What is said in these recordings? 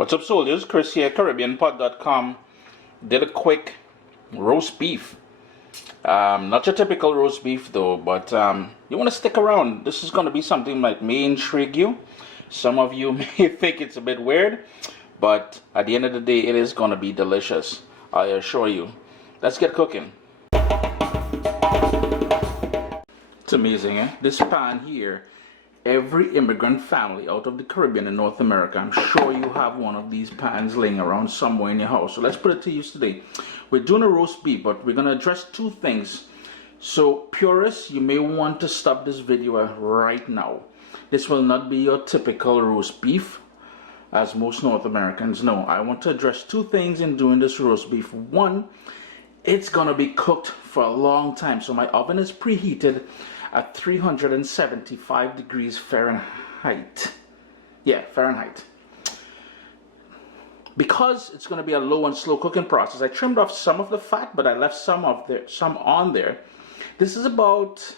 What's up, soldiers? Chris here, caribbeanpot.com. Did a quick roast beef. Not your typical roast beef though, but you want to stick around. This is going to be something that may intrigue you. Some of you may think it's a bit weird, but at the end of the day, it is going to be delicious. I assure you. Let's get cooking. It's amazing, eh? This pan here, every immigrant family out of the Caribbean and North America, I'm sure you have one of these pans laying around somewhere in your house. So let's put it to use today. We're doing a roast beef, but we're going to address two things. So purists, you may want to stop this video right now. This will not be your typical roast beef, as most North Americans know. I want to address two things in doing this roast beef. One, it's going to be cooked for a long time. So my oven is preheated at 375 degrees Fahrenheit. Yeah, Fahrenheit. Because it's going to be a low and slow cooking process, I trimmed off some of the fat, but I left some on there. This is about,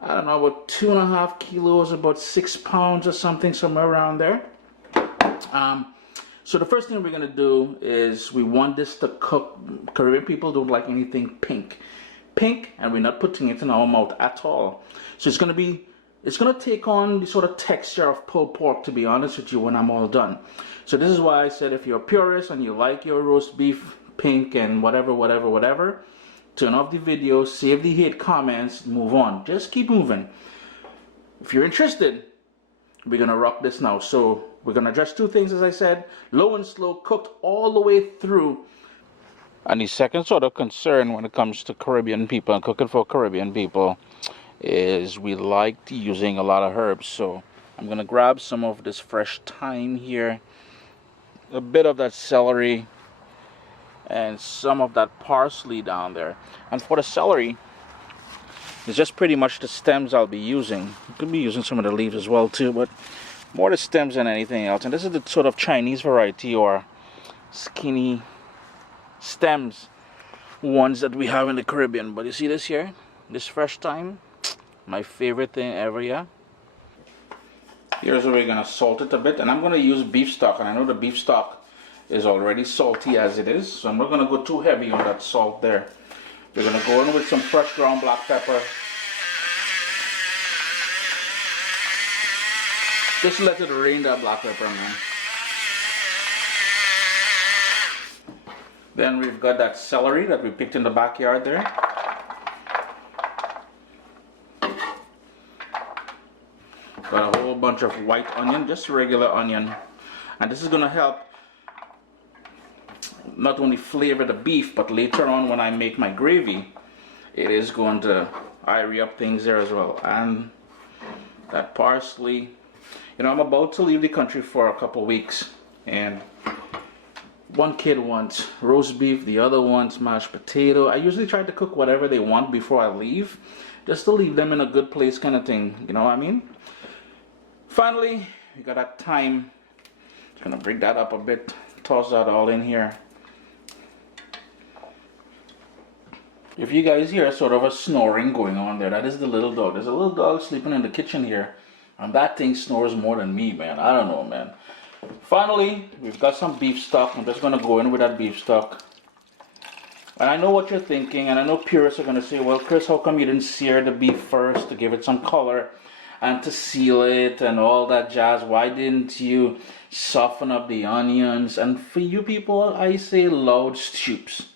I don't know, about 2.5 kilos, about 6 pounds or something, somewhere around there. So the first thing we're going to do is we want this to cook. Caribbean people don't like anything pink, and we're not putting it in our mouth at all. So it's going to take on the sort of texture of pulled pork, to be honest with you, when I'm all done. So this is why I said, if you're a purist and you like your roast beef pink and whatever, turn off the video, save the hate comments, move on. Just keep moving. If you're interested, we're going to rock this now. So we're going to address two things, as I said: low and slow, cooked all the way through. And the second sort of concern when it comes to Caribbean people and cooking for Caribbean people is we like using a lot of herbs. So I'm going to grab some of this fresh thyme here, a bit of that celery, and some of that parsley down there. And for the celery, it's just pretty much the stems I'll be using. You could be using some of the leaves as well too, but more the stems than anything else. And this is the sort of Chinese variety, or skinny stems ones that we have in the Caribbean. But you see this here, this fresh thyme, my favorite thing ever. Yeah, here's where we're gonna salt it a bit, and I'm gonna use beef stock, and I know the beef stock is already salty as it is, so I'm not gonna go too heavy on that salt there. We're gonna go in with some fresh ground black pepper. Just let it rain, that black pepper, man. Then we've got that celery that we picked in the backyard there. Got a whole bunch of white onion, just regular onion. And this is going to help not only flavor the beef, but later on when I make my gravy, it is going to iron up things there as well. And that parsley. You know, I'm about to leave the country for a couple weeks, and one kid wants roast beef, the other wants mashed potato. I usually try to cook whatever they want before I leave, just to leave them in a good place kind of thing, you know what I mean? Finally, we got that thyme. Just gonna break that up a bit, toss that all in here. If you guys hear sort of a snoring going on there, that is the little dog. There's a little dog sleeping in the kitchen here, and that thing snores more than me, man. I don't know, man. Finally, we've got some beef stock. I'm just going to go in with that beef stock. And I know what you're thinking, and I know purists are going to say, well, Chris, how come you didn't sear the beef first to give it some color and to seal it and all that jazz? Why didn't you soften up the onions? And for you people, I say loud stoops.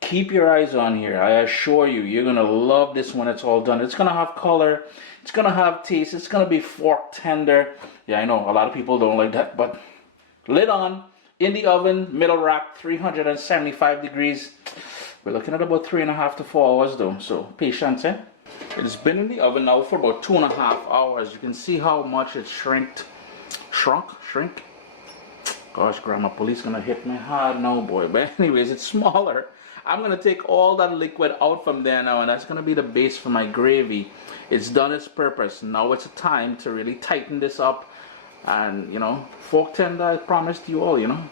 Keep your eyes on here. I assure you, you're going to love this when it's all done. It's going to have color. It's going to have taste. It's going to be fork tender. Yeah, I know a lot of people don't like that, but lid on, in the oven, middle rack, 375 degrees. We're looking at about 3.5 to 4 hours though, so patience, eh? It's been in the oven now for about 2.5 hours. You can see how much it shrunk. Gosh, Grandma, police gonna hit me hard now, boy. But anyways, it's smaller. I'm gonna take all that liquid out from there now, and that's gonna be the base for my gravy. It's done its purpose. Now it's a time to really tighten this up, and you know, fork tender, I promised you all, you know.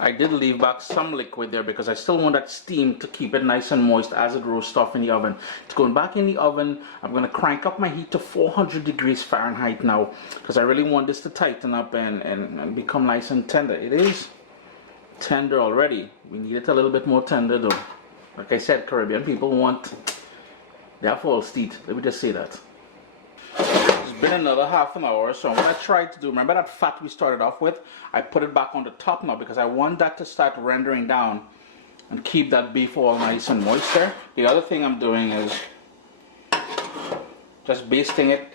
I did leave back some liquid there because I still want that steam to keep it nice and moist as it roasts off in the oven. It's going back in the oven. I'm going to crank up my heat to 400 degrees Fahrenheit now because I really want this to tighten up and become nice and tender. It is tender already. We need it a little bit more tender though. Like I said, Caribbean people want their false teeth. Let me just say that. It's been another half an hour, so what I tried to do, remember that fat we started off with? I put it back on the top now because I want that to start rendering down and keep that beef all nice and moist there. The other thing I'm doing is just basting it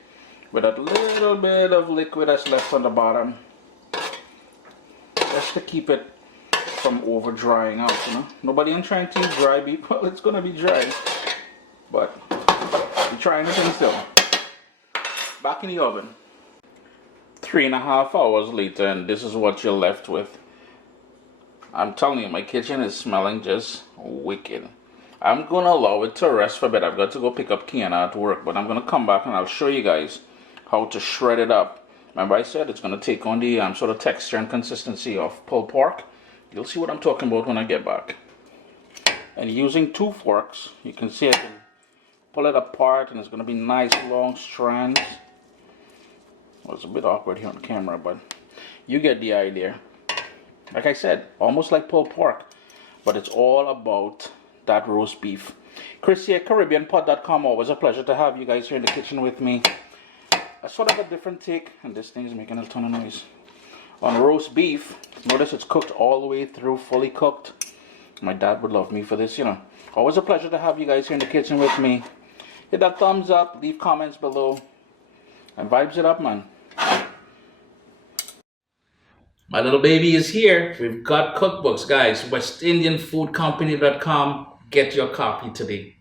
with a little bit of liquid that's left on the bottom, just to keep it from over drying out, you know. Nobody ain't trying to eat dry beef. Well, it's gonna be dry, but we're trying anything still. Back in the oven. 3.5 hours later, and this is what you're left with. I'm telling you, my kitchen is smelling just wicked. I'm gonna allow it to rest for a bit. I've got to go pick up Kiana at work, but I'm gonna come back and I'll show you guys how to shred it up. Remember I said it's gonna take on the sort of texture and consistency of pulled pork. You'll see what I'm talking about when I get back. And using 2 forks, you can see I can pull it apart and it's going to be nice long strands. Well, it's a bit awkward here on camera, but you get the idea. Like I said, almost like pulled pork, but it's all about that roast beef. Chris here, caribbeanpot.com. Always a pleasure to have you guys here in the kitchen with me. A sort of a different take, and this thing is making a ton of noise. On roast beef, notice it's cooked all the way through, fully cooked. My dad would love me for this, you know. Always a pleasure to have you guys here in the kitchen with me. Hit that thumbs up, leave comments below, and vibes it up, man. My little baby is here. We've got cookbooks, guys. WestIndianFoodCompany.com. Get your copy today.